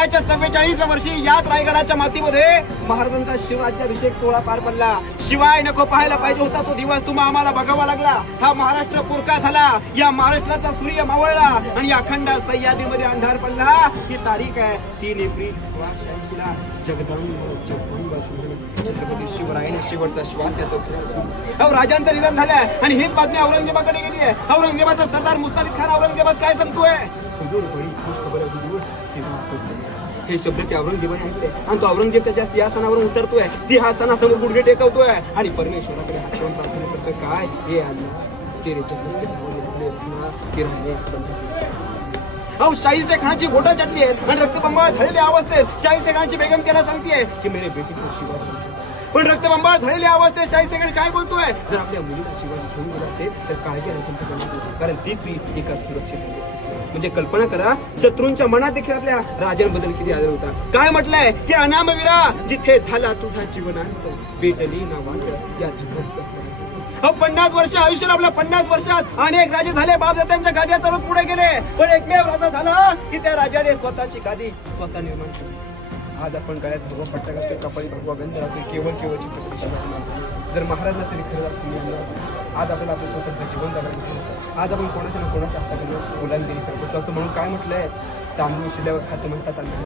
वयाच्या 44व्या वर्षी याच रायगडाच्या मातीमध्ये महाराजांचा शिवराज्याभिषेक सोहळा पार पडला. शिवाय नको पाहायला पाहिजे होता तो दिवस तुम्हा आम्हाला बघावा लागला. हा महाराष्ट्र पुरका झाला, या महाराष्ट्राचा सूर्य मावळला आणि अखंड सह्याद्रीमध्ये अंधार पडला. ही तारीख आहे 3 एप्रिल 1686 ला. जगदंब छत्रपती शिवरायांनी शेवटचा श्वास याचा राजांचं निधन झालंय आणि हीच बातमी औरंगजेबाकडे गेली आहे. औरंगजेबाचा सरदार मुस्ताफिद खान औरंगजेबात काय सांगतोय? हुजूर बडी खुश खबर आहे हुजूर, हे शब्द त्या औरंगजेबाने ऐकले आणि तो औरंगजेब त्याच्या सिंहासनावरून उतरतोय, सिंहासनासमोर गुडघे टेकवतोय आणि परमेश्वराकडे हात ठेवून प्रार्थना करतोय. काय हे अल्लाह तेरे जगत के शाहिस्ते खानाची बोटं चटली आहेत आणि रक्तबंबाळ झालेल्या अवस्थेत शाहिस्ते खानाची बेगम त्याला सांगतेय की मेरे बेटे को शिवाजी. पण रक्तबंबाळ झालेल्या अवस्थेत शाहिस्ते खान काय बोलतोय? जर आपल्या मुलीला शिवाजी घेऊन गेला असेल तर काळजी आणि चिंता करण्यात येते, कारण ती स्त्री एका सुरक्षित. म्हणजे कल्पना करा, शत्रूंच्या मनात देखील आपल्या राजांबद्दल किती आदर होता. काय म्हटलंय की अनामवीरा जिथे झाला तुझा जीवनांत बेटली ना वाट या धर्मात. 50 वर्ष आयुष्य आपल्या 50 वर्षात अनेक राजे झाले, बापदात्यांच्या गाद्या चालत पुढे गेले, पण एकमेव राजा झाला की त्या राजाने स्वतःची गादी स्वतः निर्माण केली. आज आपण गळ्यात भगवा पट्टा घालतोय, कपाळी भगवा गंध लावतोय, केवळ छत्रपती शिवाजी महाराज. जर महाराज नसतील खरंच तुम्ही आज आपल्याला आपलं स्वतंत्र जीवन जगायचं. आज आपण कोणाच्या ना कोणाच्या हाताखाली गुलामगिरी करत असतो. म्हणून काय म्हटलंय, तांदूळ शिल्यावर खाते म्हणतात.